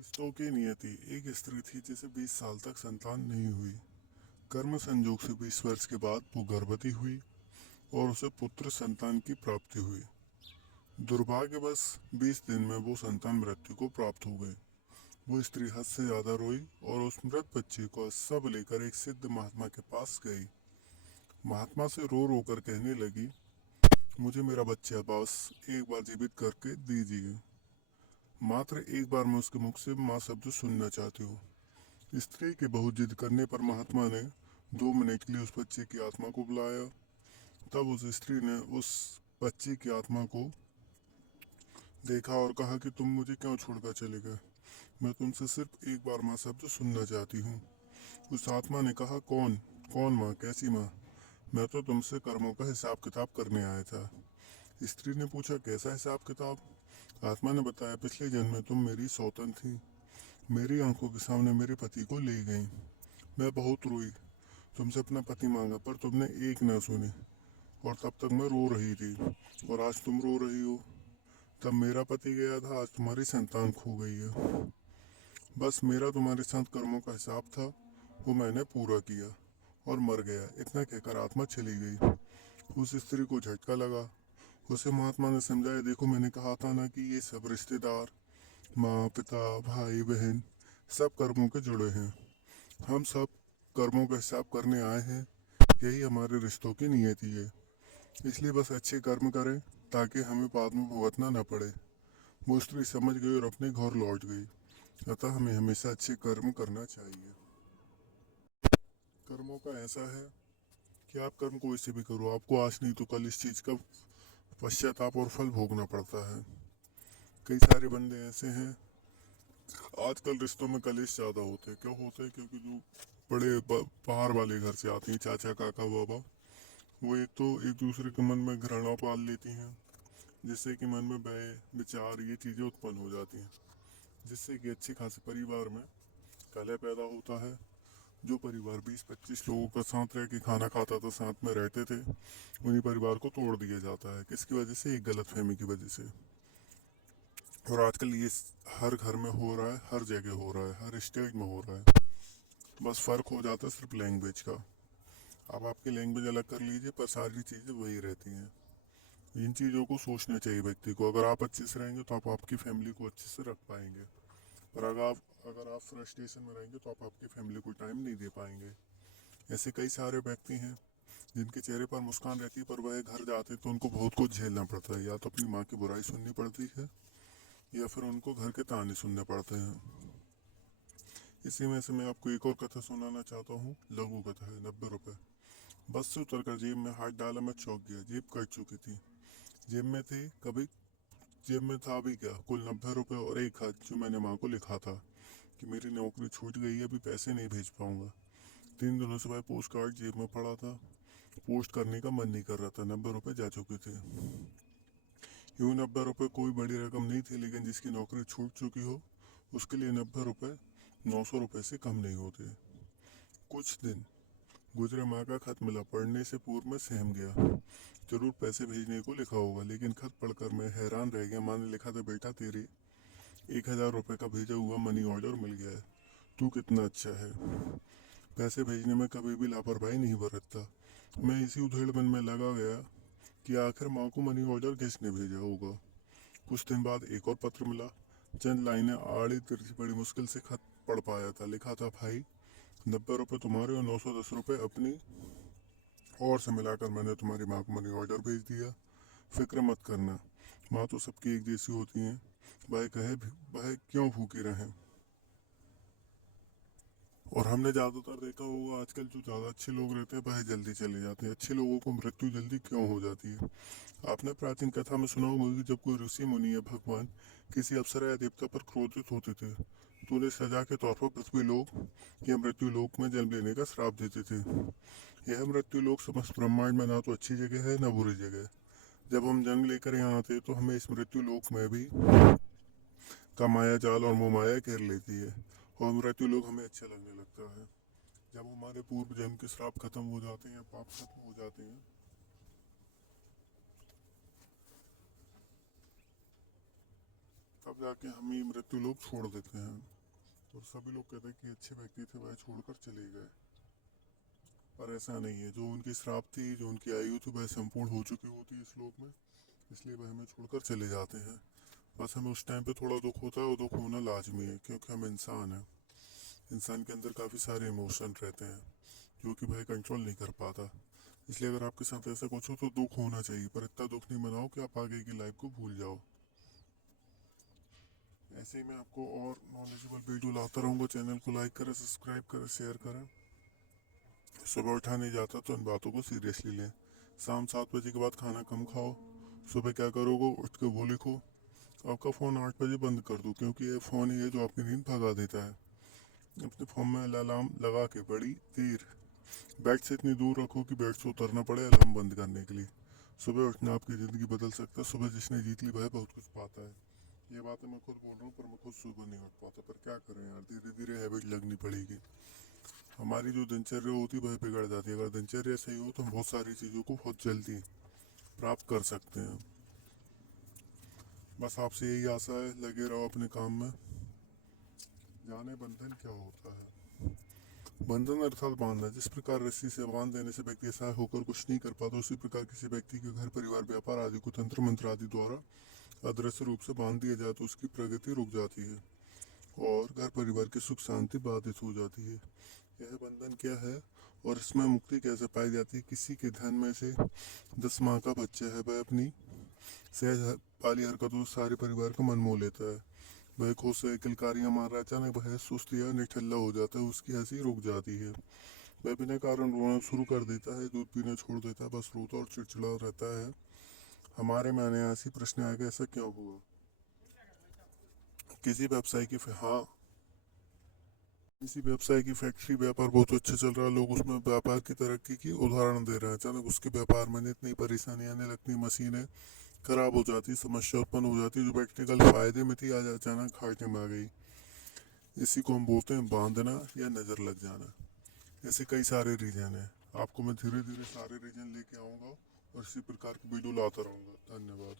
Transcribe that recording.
रिश्तों की नियति। एक स्त्री थी जिसे 20 साल तक संतान नहीं हुई। कर्म संजोग से 20 वर्ष के बाद वो गर्भवती हुई और उसे पुत्र संतान की प्राप्ति हुई। दुर्भाग्यवश 20 दिन में वो संतान मृत्यु को प्राप्त हो गई। वो स्त्री हद से ज्यादा रोई और उस मृत बच्चे को सब लेकर एक सिद्ध महात्मा के पास गई। महात्मा से रो रो कर कहने लगी, मुझे मेरा बच्चा बस एक बार जीवित करके दीजिए। मात्र एक बार मैं उसके मुख से माँ शब्द सुनना चाहती हूँ। स्त्री के बहुत जिद करने पर महात्मा ने 2 मिनट के लिए उस बच्चे की आत्मा को बुलाया। तब उस स्त्री ने उस बच्चे की आत्मा को देखा और कहा कि तुम मुझे क्यों छोड़कर चले गए। मैं तुमसे सिर्फ एक बार माँ शब्द सुनना चाहती हूँ। उस आत्मा ने कहा, कौन कौन माँ, कैसी माँ? मैं तो तुमसे कर्मों का हिसाब किताब करने आया था। स्त्री ने पूछा, कैसा हिसाब किताब? आत्मा ने बताया, पिछले जन्म में तुम मेरी सौतन थी। मेरी आंखों के सामने मेरे पति को ले गई। मैं बहुत रोई, तुमसे अपना पति मांगा पर तुमने एक न सुनी और तब तक मैं रो रही थी। और आज तुम रो रही हो। तब मेरा पति गया था, आज तुम्हारी संतान खो गई है। बस मेरा तुम्हारे साथ कर्मों का हिसाब था, वो मैंने पूरा किया और मर गया। इतना कहकर आत्मा चली गई। उस स्त्री को झटका लगा। उसे महात्मा ने समझाया, देखो मैंने कहा था ना कि ये सब रिश्तेदार, माँ पिता भाई बहन, सब कर्मों के जुड़े हैं। हम सब कर्मों का हिसाब करने आए हैं। यही हमारे रिश्तों की नियति है। इसलिए बस अच्छे कर्म करें ताकि हमें बाद में भुगतना न पड़े। वो स्त्री समझ गई और अपने घर लौट गई। अतः हमें हमेशा अच्छे कर्म करना चाहिए। कर्मों का ऐसा है कि आप कर्म कोई से भी करो, आपको आज नहीं तो कल इस चीज का पश्चाताप और फल भोगना पड़ता है। कई सारे बंदे ऐसे हैं, आजकल रिश्तों में कलेश ज्यादा होते हैं। क्यों होते हैं? क्योंकि जो बड़े बाहर वाले घर से आते हैं, चाचा काका बाबा, वो एक तो एक दूसरे के मन में घृणा पाल लेती हैं, जिससे कि मन में भय विचार ये चीजें उत्पन्न हो जाती हैं, जिससे कि अच्छे खासे परिवार में कलह पैदा होता है। जो परिवार 20-25 लोगों का साथ रह के खाना खाता था, साथ में रहते थे, उन्हीं परिवार को तोड़ दिया जाता है। किसकी वजह से? एक गलत फहमी की वजह से। और आजकल ये हर घर में हो रहा है, हर जगह हो रहा है, हर स्टेट में हो रहा है। बस फर्क हो जाता है सिर्फ लैंग्वेज का। अब आपकी लैंग्वेज अलग कर लीजिए पर सारी चीज़ें वही रहती हैं। इन चीज़ों को सोचना चाहिए व्यक्ति को। अगर आप अच्छे से रहेंगे तो आप आपकी फैमिली को अच्छे से रख पाएंगे। पर अगर आप फ्रस्ट्रेशन में रहेंगे तो आप आपकी फैमिली को टाइम नहीं दे पाएंगे। ऐसे कई सारे व्यक्ति हैं जिनके चेहरे पर मुस्कान रहती है पर वह घर जाते तो उनको बहुत कुछ झेलना पड़ता है। या तो अपनी माँ की बुराई सुननी पड़ती है या फिर उनको घर के ताने सुनने पड़ते हैं। इसी में से मैं आपको एक और कथा सुनाना चाहता हूँ। लघु कथा है। 90 रुपए। बस से उतरकर जेब में हाथ डाला, मैं चौंक गया। जेब कट चुकी थी। जेब में थे कभी जेब में था भी क्या, कुल 90 रुपए और एक खत जो मैंने माँ को लिखा था कि मेरी नौकरी छूट गई है, अभी पैसे नहीं भेज पाऊंगा। 3 दिनों से वह पोस्ट कार्ड जेब में पड़ा था। पोस्ट करने का मन नहीं कर रहा था। 90 रुपए जा चुके थे। यूं 90 रुपए कोई बड़ी रकम नहीं थी, लेकिन जिसकी नौकरी छूट चुकी हो उसके लिए 90 रुपए 900 रुपए से कम नहीं होते। कुछ दिन गुजरे, माँ का खत मिला। पढ़ने से पूर्व मैं सहम गया। जरूर पैसे भेजने को लिखा होगा, लेकिन खत पढ़कर मैं हैरान रह गया। माँ ने लिखा था, बेटा तेरे 1000 रुपए का भेजा हुआ मनी ऑर्डर मिल गया है। तू कितना अच्छा है, पैसे भेजने में कभी भी लापरवाही नहीं बरतता। मैं इसी उधेड़बन में लगा गया कि आखिर माँ को मनी ऑर्डर किसने भेजा होगा। कुछ दिन बाद एक और पत्र मिला। चंद लाइनें आड़ी तिरछी बड़ी मुश्किल से खत पढ़ पाया था। लिखा था, भाई 90 रुपए तुम्हारे और 910 रुपए अपनी और से मिलाकर मैंने तुम्हारी माँ को मनी ऑर्डर भेज दिया। फिक्र मत करना, माँ तो सबकी एक जैसी होती हैं। वह क्यों भूखी रहें। और हमने ज्यादातर देखा होगा आजकल जो ज्यादा अच्छे लोग रहते हैं वह जल्दी चले जाते हैं। अच्छे लोगों को मृत्यु जल्दी क्यों हो जाती है? आपने प्राचीन कथा में सुना होगा कि जब कोई ऋषि मुनि या भगवान किसी अप्सरा या देवता पर क्रोधित होते थे तो उन्हें सजा के तौर पर पृथ्वी लोक या मृत्यु लोक में जन्म लेने का श्राप देते थे। यह मृत्यु लोक समस्त ब्रह्मांड में ना तो अच्छी जगह है ना बुरी जगह। जब हम जन्म लेकर यहाँ आते हैं तो हमें इस मृत्यु लोक में भी का माया जाल और मोह माया घेर लेती है और मृत्यु लोक हमें अच्छा लगने लगता है। जब हमारे पूर्व जन्म के श्राप खत्म हो जाते हैं, पाप खत्म हो जाते हैं, तब जाके हम ही मृत्यु लोग छोड़ देते हैं। और सभी लोग कहते हैं कि अच्छे व्यक्ति थे, वह छोड़कर चले गए, पर ऐसा नहीं है। जो उनकी श्राप थी, जो उनकी आयु थी, वह संपूर्ण हो चुकी होती है इस लोक में, इसलिए वह हमें छोड़कर चले जाते हैं। बस हमें उस टाइम पे थोड़ा दुख होता है, और दुख होना लाजमी है, क्योंकि हम इंसान हैं। इंसान के अंदर काफ़ी सारे इमोशन रहते हैं जो कि वह कंट्रोल नहीं कर पाता। इसलिए अगर आपके साथ ऐसा कुछ हो तो दुख होना चाहिए, पर इतना दुख नहीं मनाओ कि आप आगे की लाइफ को भूल जाओ। ऐसे ही मैं आपको और नॉलेजेबल वीडियो लाता रहूँगा। चैनल को लाइक करें, सब्सक्राइब करें, शेयर करें। सुबह उठा नहीं जाता तो इन बातों को सीरियसली लें। शाम 7 बजे के बाद खाना कम खाओ। सुबह क्या करोगे, उठ के वो लिखो, आपका फ़ोन 8 बजे बंद कर दो, क्योंकि ये फ़ोन ही है जो आपकी नींद भगा देता है। अपने फ़ोन में अलार्म लगा के बड़ी देर बेड से इतनी दूर रखो कि बेड से उतरना पड़े अलार्म बंद करने के लिए। सुबह उठना आपकी ज़िंदगी बदल सकता है। सुबह जिसने जीत ली वह बहुत कुछ पाता है। ये बातें मैं खुद बोल रहा हूँ, पर मैं खुद सुबह नहीं उठ पाता, पर क्या करें यार, धीरे धीरे हैबिट लगनी पड़ेगी। हमारी जो दिनचर्या होती है वह बिगड़ जाती है। अगर दिनचर्या सही हो तो हम बहुत सारी चीज़ों को बहुत जल्दी प्राप्त कर सकते हैं। बस आपसे यही आशा है, लगे रहो अपने काम में। जाने बंधन क्या होता है। बंधन अर्थात बांधना। जिस प्रकार रस्सी से बांध देने से व्यक्ति ऐसा होकर कुछ नहीं कर पाता, उसी प्रकार किसी व्यक्ति के घर परिवार व्यापार आदि को तंत्र मंत्र आदि द्वारा अदृश्य रूप से बांध दिया जाए तो उसकी प्रगति रुक जाती है और घर परिवार की सुख शांति बाधित हो जाती है। यह बंधन क्या है और इसमें मुक्ति कैसे पाई जाती है। किसी के धन में से 10 माह का बच्चा है, वह अपनी सहज पाली हरकतों से सारे परिवार का मन मोह लेता है। वह खुद से किलकारियां मार रहा है, अचानक वह सुस्त या निठल्ला हो जाता है, उसकी हंसी रुक जाती है। वह बिना कारण रोना शुरू कर देता है, दूध पीना छोड़ देता है, बस रोता और चिड़चिड़ा रहता है। हमारे में अनायासी प्रश्न आएगा, ऐसा क्यों हुआ। किसी व्यवसाय की हाँ किसी व्यवसाय की फैक्ट्री व्यापार बहुत अच्छा चल रहा है, लोग उसमें व्यापार की तरक्की की उदाहरण दे रहे हैं। अचानक उसके व्यापार में इतनी परेशानी आने लगती, मशीनें खराब हो जाती, समस्या उत्पन्न हो जाती, जो टेक्निकल फायदे में थी आज अचानक घाटे में आ गई। इसी को हम बोलते हैं बांधना या नज़र लग जाना। ऐसे कई सारे रीजन हैं। आपको मैं धीरे धीरे सारे रीजन लेके आऊँगा और इसी प्रकार की वीडियो लाता रहूँगा। धन्यवाद।